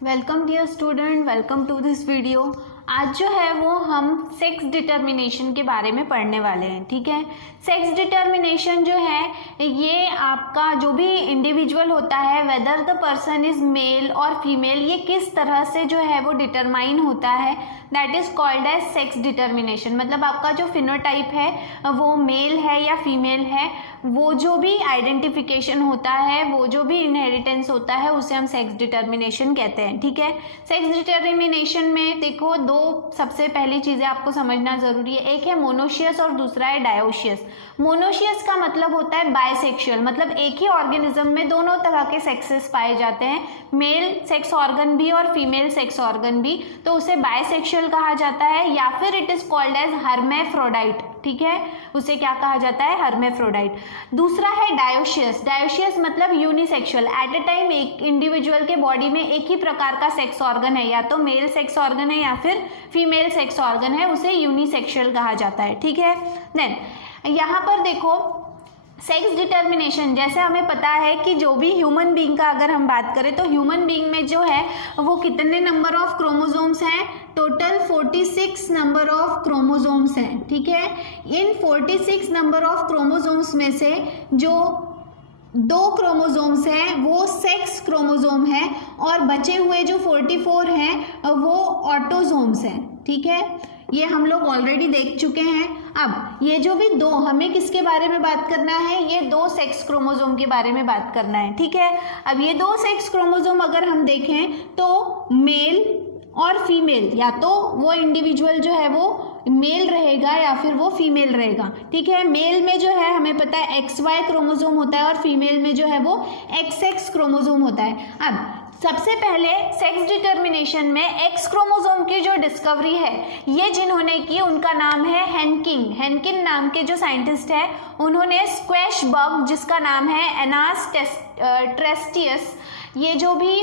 Welcome dear student, welcome to this video. आज जो है वो हम सेक्स डिटर्मिनेशन के बारे में पढ़ने वाले हैं। ठीक है, सेक्स डिटर्मिनेशन जो है ये आपका जो भी इंडिविजुअल होता है, whether the person is male और फीमेल, ये किस तरह से जो है वो डिटरमाइन होता है, that is called as sex determination. मतलब आपका जो फिनोटाइप है वो मेल है या फीमेल है, वो जो भी आइडेंटिफिकेशन होता है, वो जो भी इनहेरिटेंस होता है, उसे हम सेक्स डिटर्मिनेशन कहते हैं। ठीक है, सेक्स डिटर्मिनेशन में देखो दो सबसे पहली चीजें आपको समझना जरूरी है। एक है मोनोशियस और दूसरा है डायोशियस। मोनोशियस का मतलब होता है बायसेक्सुअल, मतलब एक ही ऑर्गेनिज्म में दोनों तरह के सेक्सेस पाए जाते हैं, मेल सेक्स ऑर्गन भी और फीमेल सेक्स ऑर्गन भी, तो उसे बायसेक्सुअल कहा जाता है या फिर it is called as hermaphrodite. ठीक है, उसे क्या कहा जाता है, हर्मेफ्रोडाइट। दूसरा है डायोशियस। डायोशियस मतलब यूनिसेक्सुअल, एट ए टाइम एक इंडिविजुअल के बॉडी में एक ही प्रकार का सेक्स ऑर्गन है, या तो मेल सेक्स ऑर्गन है या फिर फीमेल सेक्स ऑर्गन है, उसे यूनिसेक्सुअल कहा जाता है। ठीक है, देन यहाँ पर देखो सेक्स डिटर्मिनेशन, जैसे हमें पता है कि जो भी ह्यूमन बीइंग का अगर हम बात करें तो ह्यूमन बीइंग में जो है वो कितने नंबर ऑफ क्रोमोसोम्स हैं, टोटल 46 नंबर ऑफ क्रोमोसोम्स हैं। ठीक है, इन 46 नंबर ऑफ क्रोमोसोम्स में से जो 2 क्रोमोसोम्स हैं वो सेक्स क्रोमोसोम है और बचे हुए जो 44 हैं वो ऑटोसोम्स हैं। ठीक है, ये हम लोग ऑलरेडी देख चुके हैं। अब ये जो भी दो, हमें किसके बारे में बात करना है, ये 2 सेक्स क्रोमोसोम के बारे में बात करना है। ठीक है, अब ये 2 सेक्स क्रोमोसोम अगर हम देखें तो मेल और फीमेल, या तो वो इंडिविजुअल जो है वो मेल रहेगा या फिर वो फीमेल रहेगा। ठीक है, मेल में जो है हमें पता है XY क्रोमोसोम होता है और फीमेल में जो है वो XX क्रोमोसोम होता है। अब सबसे पहले सेक्स डिटर्मिनेशन में एक्स क्रोमोसोम की जो डिस्कवरी है ये जिन्होंने की उनका नाम है हेनकिन। हेनकिन नाम के जो साइंटिस्ट है उन्होंने स्क्वैश बग, जिसका नाम है एनास ट्रेस्टियस, ये जो भी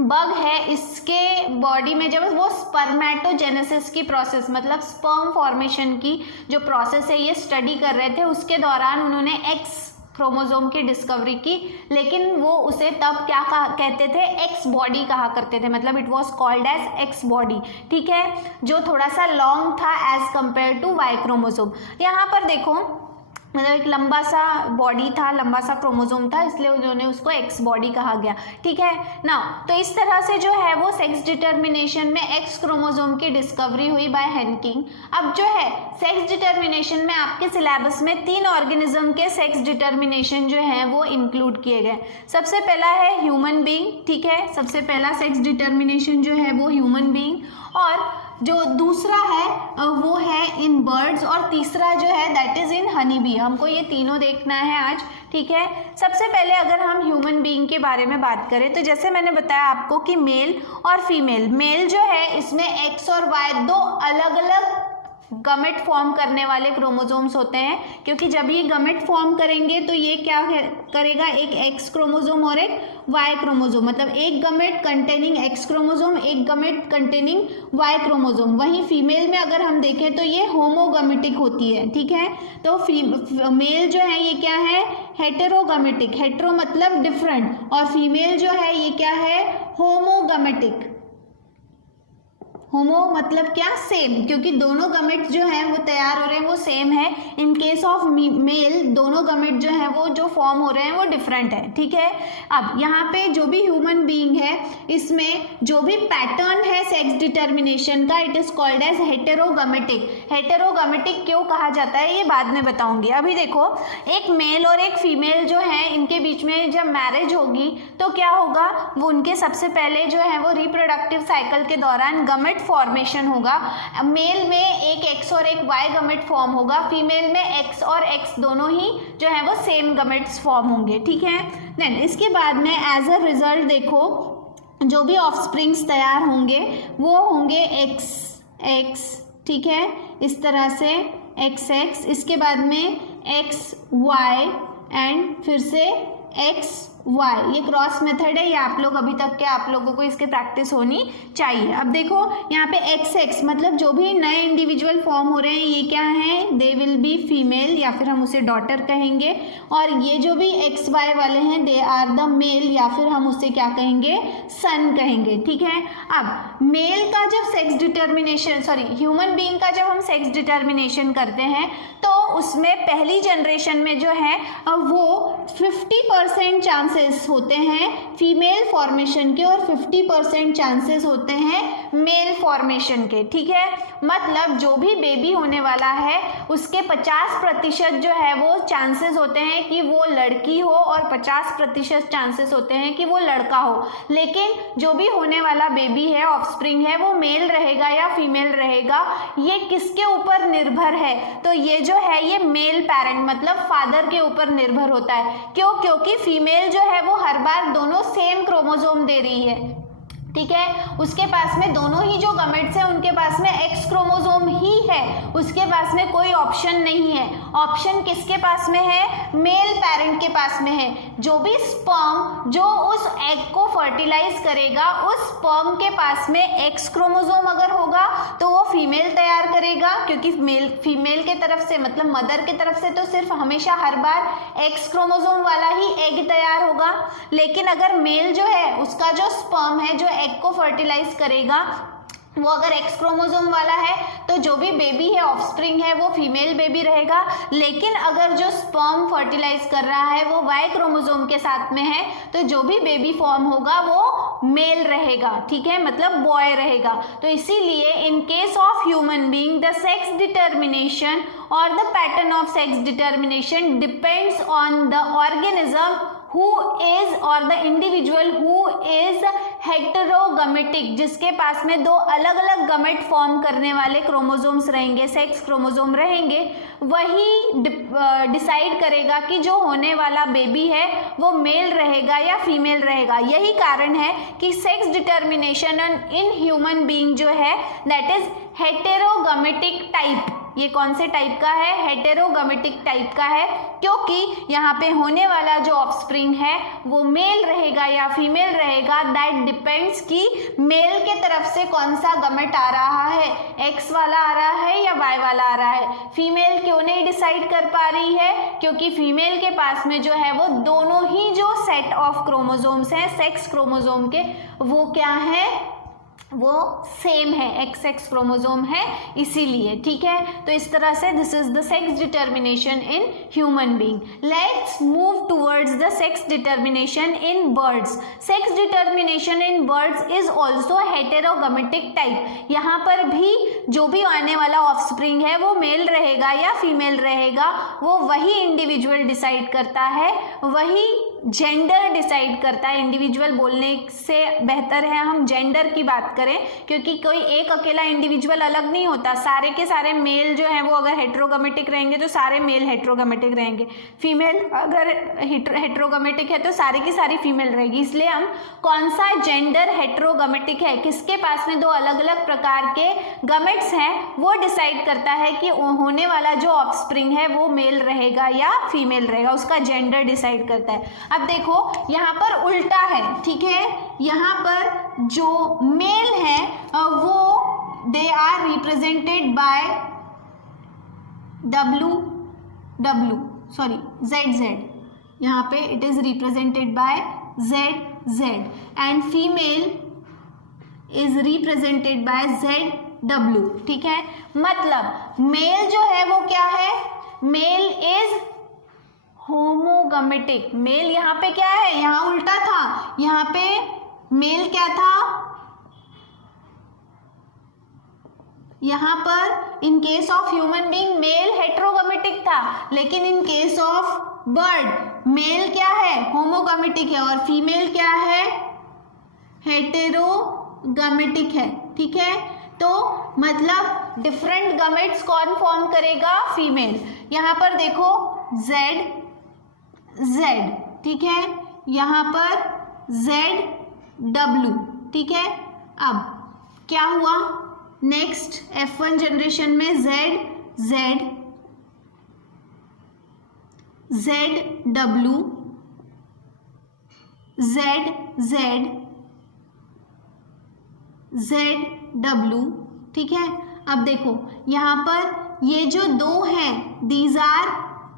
बग है इसके बॉडी में जब वो स्पर्मेटोजेनेसिस की प्रोसेस, मतलब स्पर्म फॉर्मेशन की जो प्रोसेस है ये स्टडी कर रहे थे, उसके दौरान उन्होंने एक्स क्रोमोसोम की डिस्कवरी की, लेकिन वो उसे तब क्या कहते थे, एक्स बॉडी कहा करते थे, मतलब it was called as X body. ठीक है, जो थोड़ा सा लॉन्ग था as compare to Y chromosome. यहाँ पर देखो मतलब एक लंबा सा बॉडी था, लंबा सा क्रोमोसोम था, इसलिए उन्होंने उसको एक्स बॉडी कहा गया। ठीक है ना, तो इस तरह से जो है वो सेक्स डिटर्मिनेशन में एक्स क्रोमोसोम की डिस्कवरी हुई बाय हेनकिन। अब जो है सेक्स डिटर्मिनेशन में आपके सिलेबस में 3 ऑर्गेनिज्म के सेक्स डिटर्मिनेशन जो है वो इंक्लूड किए गए। सबसे पहला है ह्यूमन बीइंग। ठीक है, सबसे पहला सेक्स डिटर्मिनेशन जो है वो ह्यूमन बीइंग, और जो दूसरा है वो है इन बर्ड्स, और तीसरा जो है that is in honey bee. हमको ये तीनों देखना है आज। ठीक है, सबसे पहले अगर हम ह्यूमन बीइंग के बारे में बात करें तो जैसे मैंने बताया आपको कि मेल और फीमेल, मेल जो है इसमें एक्स और वाई 2 अलग अलग गमेट फॉर्म करने वाले क्रोमोसोम्स होते हैं, क्योंकि जब ये गमेट फॉर्म करेंगे तो ये क्या करेगा, एक एक्स क्रोमोसोम और एक वाई क्रोमोसोम, मतलब एक गमेट कंटेनिंग एक्स क्रोमोसोम, एक गमेट कंटेनिंग वाई क्रोमोसोम। वहीं फीमेल में अगर हम देखें तो ये होमोगमेटिक होती है। ठीक है, तो मेल जो है ये क्या है, हेटेरोगमेटिक, हेटेरो मतलब डिफरेंट, और फीमेल जो है ये क्या है, होमोगमेटिक। होमो मतलब क्या, सेम, क्योंकि दोनों गमेट जो हैं वो तैयार हो रहे हैं वो सेम है। इन केस ऑफ मेल दोनों गमेट जो हैं वो जो फॉर्म हो रहे हैं वो डिफरेंट है। ठीक है, अब यहाँ पे जो भी ह्यूमन बीइंग है इसमें जो भी पैटर्न है सेक्स डिटर्मिनेशन का, इट इज कॉल्ड एज हेटेरोगमेटिक। हेटेरोगमेटिक क्यों कहा जाता है ये बाद में बताऊंगी। अभी देखो एक मेल और एक फीमेल जो है इनके बीच में जब मैरिज होगी तो क्या होगा, वो उनके सबसे पहले जो है वो रिप्रोडक्टिव साइकिल के दौरान गमेट फॉर्मेशन होगा। मेल में एक एक्स और एक वाई गमेट फॉर्म होगा, फीमेल में एक्स और एक्स दोनों ही जो है वो सेम गमेट्स फॉर्म होंगे। ठीक है, देन इसके बाद में एज अ रिजल्ट देखो जो भी ऑफस्प्रिंग्स तैयार होंगे वो होंगे एक्स एक्स। ठीक है, इस तरह से एक्स एक्स, इसके बाद में एक्स वाई एंड फिर से एक्स वाई, ये क्रॉस मेथड है, ये आप लोग अभी तक के आप लोगों को इसके प्रैक्टिस होनी चाहिए। अब देखो यहाँ पे एक्स एक्स मतलब जो भी नए इंडिविजुअल फॉर्म हो रहे हैं ये क्या हैं, दे विल बी फीमेल या फिर हम उसे डॉटर कहेंगे, और ये जो भी एक्स वाई वाले हैं दे आर द मेल या फिर हम उसे क्या कहेंगे, सन कहेंगे। ठीक है, अब मेल का जब sex determination, sorry human being का जब हम सेक्स डिटर्मिनेशन करते हैं तो उसमें पहली जनरेशन में जो है वो 50% चांसेस होते हैं फीमेल फॉर्मेशन के और 50% चांसेस होते हैं मेल फॉर्मेशन के। ठीक है, मतलब जो भी बेबी होने वाला है उसके 50% जो है वो चांसेस होते हैं कि वो लड़की हो और 50% चांसेस होते हैं कि वो लड़का हो। लेकिन जो भी होने वाला बेबी है, ऑफस्प्रिंग है, वो मेल रहेगा या फीमेल रहेगा, ये किसके ऊपर निर्भर है, तो ये जो है ये मेल पेरेंट मतलब फादर के ऊपर निर्भर होता है। क्यों? क्योंकि फीमेल जो है वो हर बार दोनों सेम क्रोमोसोम दे रही है। ठीक है, उसके पास में दोनों ही जो गमेट्स हैं उनके पास में एक्स क्रोमोसोम ही है, उसके पास में कोई ऑप्शन नहीं है। ऑप्शन किसके पास में है, मेल पेरेंट के पास में है। जो भी स्पर्म जो उस एग को फर्टिलाइज करेगा, उस स्पर्म के पास में एक्स क्रोमोसोम अगर होगा तो वो फीमेल तैयार करेगा, क्योंकि फीमेल के तरफ से मतलब मदर के तरफ से तो सिर्फ हमेशा हर बार एक्स क्रोमोसोम वाला ही एग तैयार होगा। लेकिन अगर मेल जो है उसका जो स्पर्म है जो एग को फर्टिलाइज करेगा वो अगर एक्स क्रोमोसोम वाला है तो जो भी बेबी है, ऑफस्प्रिंग है, वो फीमेल बेबी रहेगा। लेकिन अगर जो स्पर्म फर्टिलाइज कर रहा है वो वाई क्रोमोसोम के साथ में है तो जो भी बेबी फॉर्म होगा वो मेल रहेगा। ठीक है, मतलब बॉय रहेगा। तो इसीलिए in case of human being the sex determination और the pattern of sex determination depends on the organism who is or the individual who is heterogametic, जिसके पास में दो अलग अलग गमेट फॉर्म करने वाले क्रोमोसोम्स रहेंगे, सेक्स क्रोमोसोम रहेंगे, वही डिसाइड करेगा कि जो होने वाला बेबी है वो मेल रहेगा या फीमेल रहेगा। यही कारण है कि sex determination in human being जो है दैट इज हेटेरोगमेटिक टाइप। ये कौन से टाइप का है, हेटेरोगमेटिक टाइप का है, क्योंकि यहाँ पे होने वाला जो ऑफस्प्रिंग है वो मेल रहेगा या फीमेल रहेगा, दैट डिपेंड्स कि मेल के तरफ से कौन सा गमेट आ रहा है, एक्स वाला आ रहा है या वाई वाला आ रहा है। फीमेल क्यों नहीं डिसाइड कर पा रही है, क्योंकि फीमेल के पास में जो है वो दोनों ही जो सेट ऑफ क्रोमोसोम्स हैं सेक्स क्रोमोसोम के वो क्या है, वो सेम है, एक्स एक्स क्रोमोसोम है इसीलिए। ठीक है, तो इस तरह से this is the sex determination in human being. Let's move towards the sex determination in birds. Sex determination in birds is also heterogametic type. यहाँ पर भी जो भी आने वाला ऑफस्प्रिंग है वो मेल रहेगा या फीमेल रहेगा, वो वही इंडिविजुअल डिसाइड करता है, वही जेंडर डिसाइड करता है। इंडिविजुअल बोलने से बेहतर है हम जेंडर की बात करें, क्योंकि कोई एक अकेला इंडिविजुअल अलग नहीं होता। सारे के सारे मेल जो हैं वो अगर हेट्रोगमेटिक रहेंगे तो सारे मेल हेट्रोगमेटिक रहेंगे, फीमेल अगर हेट्रोगमेटिक है तो सारी की सारी फीमेल रहेगी। इसलिए हम कौन सा जेंडर हेट्रोगमेटिक है, किसके पास में दो अलग अलग प्रकार के गमेट्स हैं, वो डिसाइड करता है कि होने वाला जो ऑफस्प्रिंग है वो मेल रहेगा या फीमेल रहेगा, उसका जेंडर डिसाइड करता है। अब देखो यहाँ पर उल्टा है। ठीक है, यहाँ पर जो मेल है वो they are represented by ZZ, यहाँ पे it is represented by ZZ and female is represented by ZW। ठीक है, मतलब मेल जो है वो क्या है, मेल इज होमोगमेटिक। मेल यहाँ पे क्या है, यहाँ उल्टा था, यहाँ पे मेल क्या था, यहाँ पर in case of human being male heterogametic था, लेकिन in case of bird male क्या है, होमोगमेटिक है, और फीमेल क्या है, हेटेरोगमेटिक है। ठीक है, तो मतलब डिफरेंट गमेट्स कौन फॉर्म करेगा, फीमेल। यहाँ पर देखो Z, ठीक है, यहाँ पर ZW। ठीक है, अब क्या हुआ, नेक्स्ट F1 जनरेशन में ZW ZW, ठीक है। अब देखो यहाँ पर ये जो दो हैं दीज आर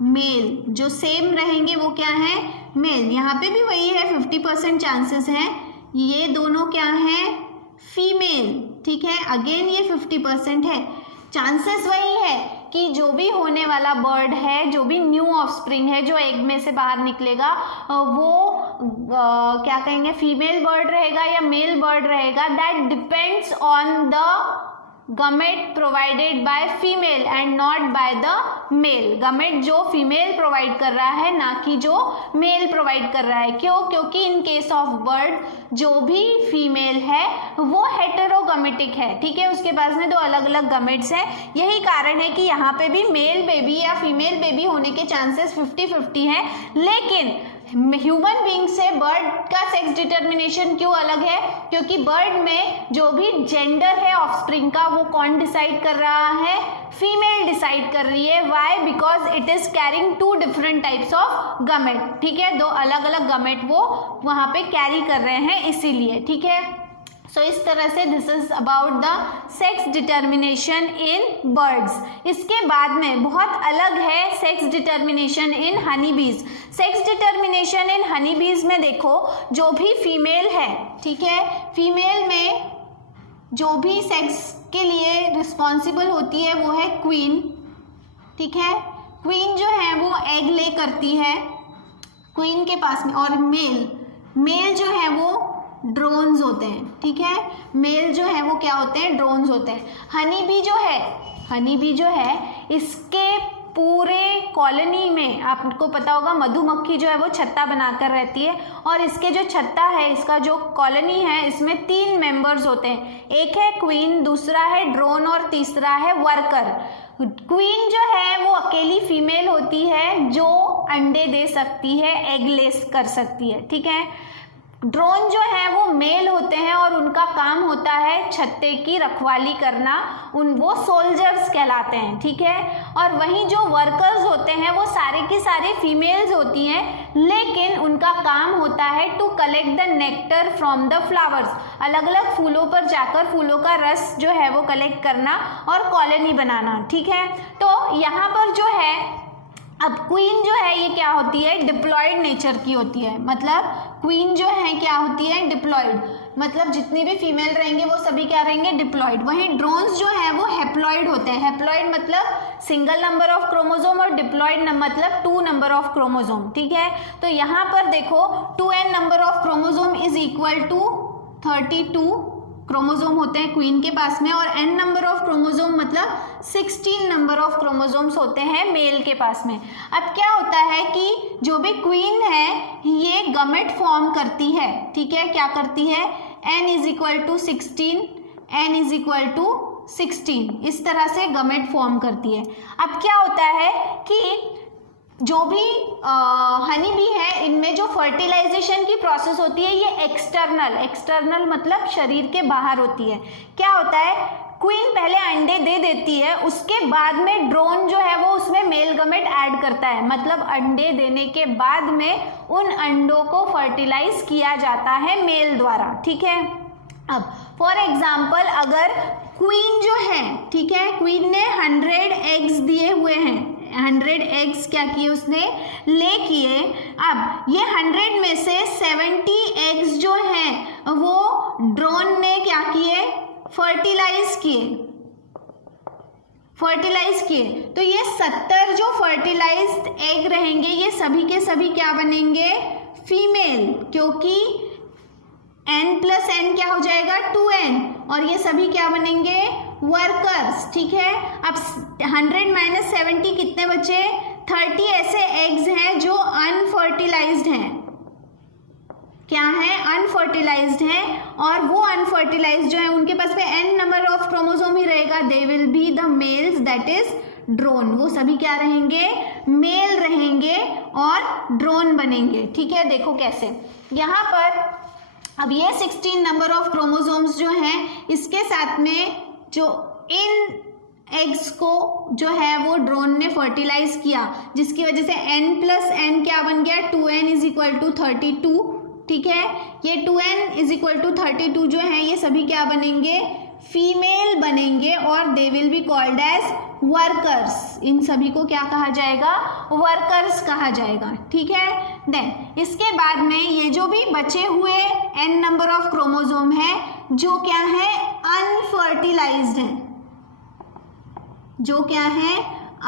मेल, जो सेम रहेंगे वो क्या है, मेल। यहाँ पे भी वही है, 50% चांसेस हैं। ये दोनों क्या हैं, फीमेल, ठीक है। अगेन ये 50% है, चांसेस वही है कि जो भी होने वाला बर्ड है, जो भी न्यू ऑफस्प्रिंग है, जो एग में से बाहर निकलेगा, वो क्या कहेंगे, फीमेल बर्ड रहेगा या मेल बर्ड रहेगा। That depends on the gamete provided by female and not by the male. Gamete जो फीमेल प्रोवाइड कर रहा है, ना कि जो मेल प्रोवाइड कर रहा है। क्यों? क्योंकि इन केस ऑफ बर्ड जो भी फीमेल है वो हेटेरोगमेटिक है, ठीक है। उसके पास में दो अलग अलग गमेट्स हैं। यही कारण है कि यहाँ पे भी मेल बेबी या फीमेल बेबी होने के चांसेस 50-50 हैं। लेकिन ह्यूमन बीइंग से बर्ड का सेक्स डिटर्मिनेशन क्यों अलग है? क्योंकि बर्ड में जो भी जेंडर है ऑफस्प्रिंग का, वो कौन डिसाइड कर रहा है, फीमेल डिसाइड कर रही है। Why? Because it is carrying 2 different types of gamete, ठीक है। दो अलग अलग गमेट वो वहां पे कैरी कर रहे हैं, इसीलिए, ठीक है। सो इस तरह से this is about the sex determination in birds. इसके बाद में बहुत अलग है सेक्स डिटर्मिनेशन इन हनी बीज। सेक्स डिटर्मिनेशन इन हनी बीज में देखो, जो भी फीमेल है, ठीक है, फीमेल में जो भी सेक्स के लिए रिस्पॉन्सिबल होती है वो है क्वीन, ठीक है। क्वीन जो है वो एग ले करती है क्वीन के पास में, और मेल जो है वो ड्रोन्स होते हैं, ठीक है। मेल जो है वो क्या होते हैं, ड्रोन्स होते हैं। हनी बी जो है इसके पूरे कॉलोनी में, आपको पता होगा मधुमक्खी जो है वो छत्ता बनाकर रहती है, और इसके जो छत्ता है, इसका जो कॉलोनी है, इसमें 3 मेंबर्स होते हैं। एक है क्वीन, दूसरा है ड्रोन और तीसरा है वर्कर। क्वीन जो है वो अकेली फीमेल होती है जो अंडे दे सकती है, एग ले कर सकती है, ठीक है। ड्रोन जो है वो मेल होते हैं और उनका काम होता है छत्ते की रखवाली करना, वो सोल्जर्स कहलाते हैं, ठीक है। और वहीं जो वर्कर्स होते हैं वो सारे की सारी फीमेल्स होती हैं, लेकिन उनका काम होता है to collect the nectar from the flowers. अलग अलग फूलों पर जाकर फूलों का रस जो है वो कलेक्ट करना और कॉलोनी बनाना, ठीक है। तो यहाँ पर जो है, अब क्वीन जो है ये क्या होती है, डिप्लॉयड नेचर की होती है। मतलब क्वीन जो है क्या होती है, डिप्लॉयड, मतलब जितनी भी फीमेल रहेंगे वो सभी क्या रहेंगे, डिप्लॉयड। वहीं ड्रोन्स जो है वो हैप्लॉयड होते हैं। हैप्लॉयड मतलब सिंगल नंबर ऑफ क्रोमोसोम, और डिप्लॉयड मतलब 2 नंबर ऑफ क्रोमोसोम, ठीक है। तो यहाँ पर देखो 2n number of chromosome is equal to 32 chromosome होते हैं क्वीन के पास में, और n नंबर ऑफ क्रोमोसोम मतलब 16 नंबर ऑफ क्रोमोसोम्स होते हैं मेल के पास में। अब क्या होता है कि जो भी क्वीन है ये गमेट फॉर्म करती है, ठीक है। क्या करती है, n is equal to 16, n is equal to 16, इस तरह से गमेट फॉर्म करती है। अब क्या होता है कि जो भी हनी बी है, इनमें जो फर्टिलाइजेशन की प्रोसेस होती है ये एक्सटर्नल मतलब शरीर के बाहर होती है। क्या होता है, क्वीन पहले अंडे दे देती है, उसके बाद में ड्रोन जो है वो उसमें मेल गमेट ऐड करता है। मतलब अंडे देने के बाद में उन अंडों को फर्टिलाइज किया जाता है मेल द्वारा, ठीक है। अब फॉर एग्जाम्पल अगर क्वीन जो है, ठीक है, क्वीन ने 100 एग्स दिए हुए हैं, 100 एग्स क्या किए उसने, ले किए। अब ये 100 में से 70 एग्स जो हैं वो ड्रोन ने क्या किए, फर्टिलाइज किए। तो ये 70 जो फर्टिलाइज्ड एग रहेंगे ये सभी के सभी क्या बनेंगे, फीमेल, क्योंकि n प्लस n क्या हो जाएगा, 2n, और ये सभी क्या बनेंगे, वर्कर्स, ठीक है। अब 100 माइनस 70 कितने बचे, 30 ऐसे एग्स हैं जो अनफर्टिलाइज्ड हैं। क्या है, अनफर्टिलाइज्ड हैं, और वो अनफर्टिलाइज्ड जो है उनके पास में n नंबर ऑफ क्रोमोसोम ही रहेगा। दे will be the mails, that is drone. वो सभी क्या रहेंगे, मेल रहेंगे और ड्रोन बनेंगे, ठीक है। देखो कैसे, यहाँ पर अब ये 16 नंबर ऑफ क्रोमोसोम्स जो हैं, इसके साथ में जो इन एग्स को जो है वो ड्रोन ने फर्टिलाइज किया, जिसकी वजह से n प्लस n क्या बन गया, 2n इज इक्वल टू 32, ठीक है। ये 2n = 32 जो है ये सभी क्या बनेंगे, फीमेल बनेंगे और they will be called as workers. इन सभी को क्या कहा जाएगा, वर्कर्स कहा जाएगा, ठीक है। देन इसके बाद में ये जो भी बचे हुए n नंबर ऑफ क्रोमोसोम है जो क्या है, अनफर्टिलाइज्ड है, जो क्या है,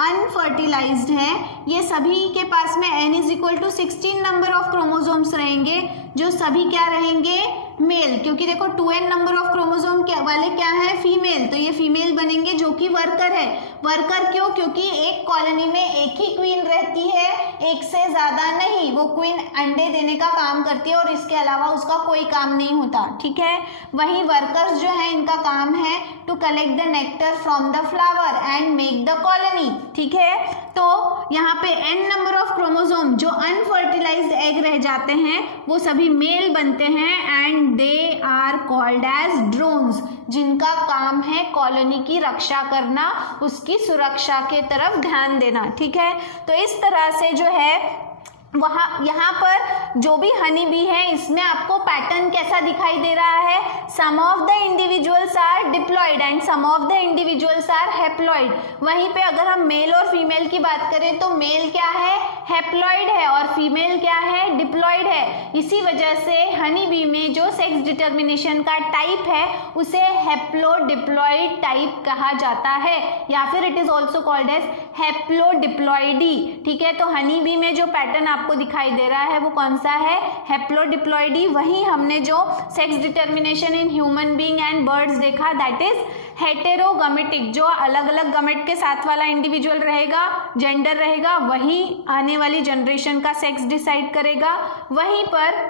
अनफर्टिलाइज्ड है। ये सभी के पास में n = 16 नंबर ऑफ क्रोमोसोम्स रहेंगे जो सभी क्या रहेंगे, मेल, क्योंकि देखो 2n नंबर ऑफ क्रोमोसोम वाले क्या है, फीमेल, तो ये फीमेल बनेंगे जो कि वर्कर है। वर्कर क्यों, क्योंकि एक कॉलोनी में एक ही क्वीन रहती है, एक से ज्यादा नहीं। वो क्वीन अंडे देने का काम करती है और इसके अलावा उसका कोई काम नहीं होता, ठीक है। वहीं वर्कर्स जो है इनका काम है to collect the nectar from the flower and make the colony, ठीक है। तो यहाँ पे n नंबर ऑफ क्रोमोसोम जो अनफर्टिलाइज्ड एग रह जाते हैं वो सभी मेल बनते हैं and they are called as drones, जिनका काम है कॉलोनी की रक्षा करना, उसकी सुरक्षा के तरफ ध्यान देना, ठीक है। तो इस तरह से जो है वहाँ यहाँ पर जो भी हनी बी है इसमें आपको पैटर्न कैसा दिखाई दे रहा है, some of the individuals are diploid and some of the individuals are haploid. वहीं पे अगर हम मेल और फीमेल की बात करें तो मेल क्या है, हैप्लॉयड है और फीमेल क्या है, डिप्लॉयड है। इसी वजह से हनी बी में जो सेक्स डिटर्मिनेशन का टाइप है उसे हैप्लोडिप्लॉयड टाइप कहा जाता है या फिर it is also called as haplodiploidy, ठीक है। तो हनी बी में जो पैटर्न आपको दिखाई दे रहा है वो कौन सा है, हैप्लोडिप्लॉयडी। वहीं हमने जो sex determination in human being and birds देखा दैट इज हेटेरोगमेटिक, जो अलग अलग गमेट के साथ वाला इंडिविजुअल रहेगा, जेंडर रहेगा, वही आने वाली जनरेशन का सेक्स डिसाइड करेगा। वहीं पर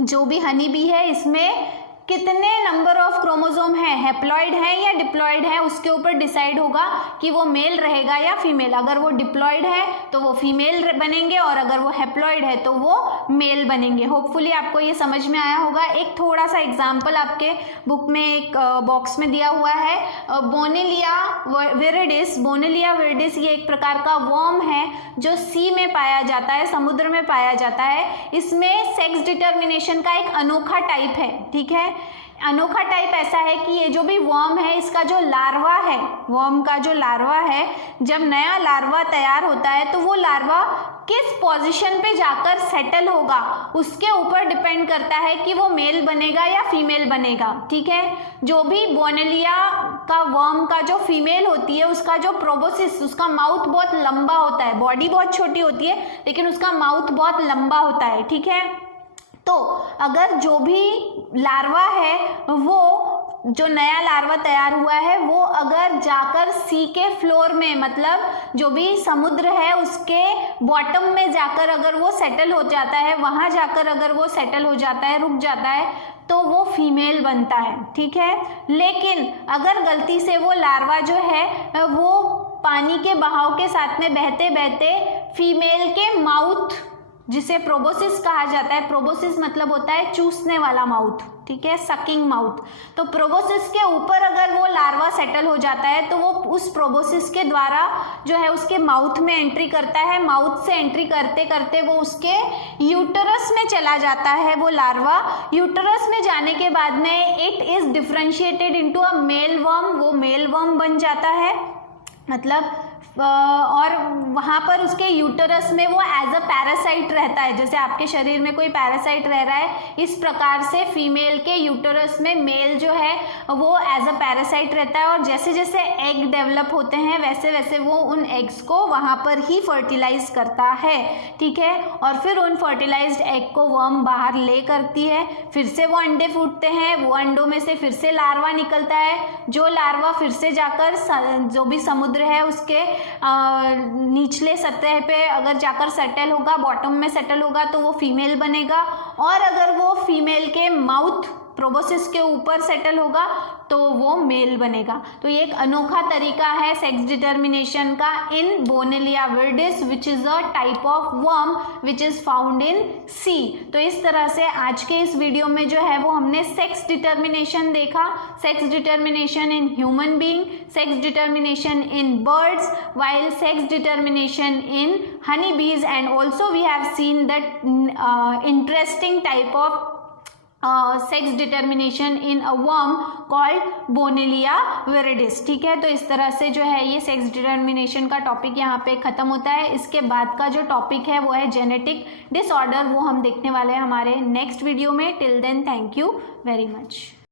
जो भी हनी बी है इसमें कितने नंबर ऑफ क्रोमोसोम है, हैप्लॉइड है या डिप्लॉयड है, उसके ऊपर डिसाइड होगा कि वो मेल रहेगा या फीमेल। अगर वो डिप्लॉयड है तो वो फीमेल बनेंगे और अगर वो हैप्लॉयड है तो वो मेल बनेंगे। होपफुली आपको ये समझ में आया होगा। एक थोड़ा सा एग्जाम्पल आपके बुक में एक बॉक्स में दिया हुआ है, बोनेलिया विरिडिस। बोनेलिया विरिडिस ये एक प्रकार का वर्म है जो सी में पाया जाता है, समुद्र में पाया जाता है। इसमें सेक्स डिटर्मिनेशन का एक अनोखा टाइप है, ठीक है। अनोखा टाइप ऐसा है कि ये जो भी वर्म है इसका जो लार्वा है, वर्म का जो लार्वा है, जब नया लार्वा तैयार होता है तो वो लार्वा किस पोजीशन पे जाकर सेटल होगा उसके ऊपर डिपेंड करता है कि वो मेल बनेगा या फीमेल बनेगा, ठीक है। जो भी बोनेलिया का वर्म का जो फीमेल होती है उसका जो प्रोबोसिस, उसका माउथ बहुत लंबा होता है, बॉडी बहुत छोटी होती है लेकिन उसका माउथ बहुत लंबा होता है, ठीक है। तो अगर जो भी लार्वा है वो जो नया लार्वा तैयार हुआ है वो अगर जाकर सी के फ्लोर में, मतलब जो भी समुद्र है उसके बॉटम में जाकर अगर वो सेटल हो जाता है, वहां जाकर अगर वो सेटल हो जाता है, रुक जाता है, तो वो फीमेल बनता है, ठीक है। लेकिन अगर गलती से वो लार्वा जो है वो पानी के बहाव के साथ में बहते बहते फीमेल के माउथ, जिसे प्रोबोसिस कहा जाता है, प्रोबोसिस मतलब होता है चूसने वाला माउथ, ठीक है, सकिंग माउथ। तो प्रोबोसिस के ऊपर अगर वो लार्वा सेटल हो जाता है तो वो उस प्रोबोसिस के द्वारा जो है उसके माउथ में एंट्री करता है। माउथ से एंट्री करते करते वो उसके यूटरस में चला जाता है वो लार्वा। यूटरस में जाने के बाद में it is differentiated into a male worm, वो मेल वर्म बन जाता है, मतलब और वहाँ पर उसके यूटरस में वो एज अ पैरासाइट रहता है। जैसे आपके शरीर में कोई पैरासाइट रह रहा है, इस प्रकार से फीमेल के यूटरस में मेल जो है वो एज अ पैरासाइट रहता है और जैसे जैसे एग डेवलप होते हैं वैसे वैसे वो उन एग्स को वहाँ पर ही फर्टिलाइज करता है, ठीक है। और फिर उन फर्टिलाइज्ड एग को वर्म बाहर ले करती है, फिर से वो अंडे फूटते हैं, वो अंडों में से फिर से लार्वा निकलता है, जो लार्वा फिर से जाकर जो भी समुद्र है उसके निचले सतह पे अगर जाकर सेटल होगा, बॉटम में सेटल होगा तो वो फीमेल बनेगा। और अगर वो फीमेल के माउथ प्रोबोसिस के ऊपर सेटल होगा तो वो मेल बनेगा। तो ये एक अनोखा तरीका है सेक्स डिटर्मिनेशन का in Bonellia viridis which is a type of worm which is found in sea. तो इस तरह से आज के इस वीडियो में जो है वो हमने सेक्स डिटर्मिनेशन देखा, sex determination in human being, sex determination in birds, while sex determination in honeybees, and also we have seen that interesting type of sex determination in a worm called Bonellia viridis। ठीक है, तो इस तरह से जो है ये sex determination का टॉपिक यहाँ पे खत्म होता है। इसके बाद का जो टॉपिक है वो है जेनेटिक डिसऑर्डर, वो हम देखने वाले हैं हमारे नेक्स्ट वीडियो में। Till then thank you very much.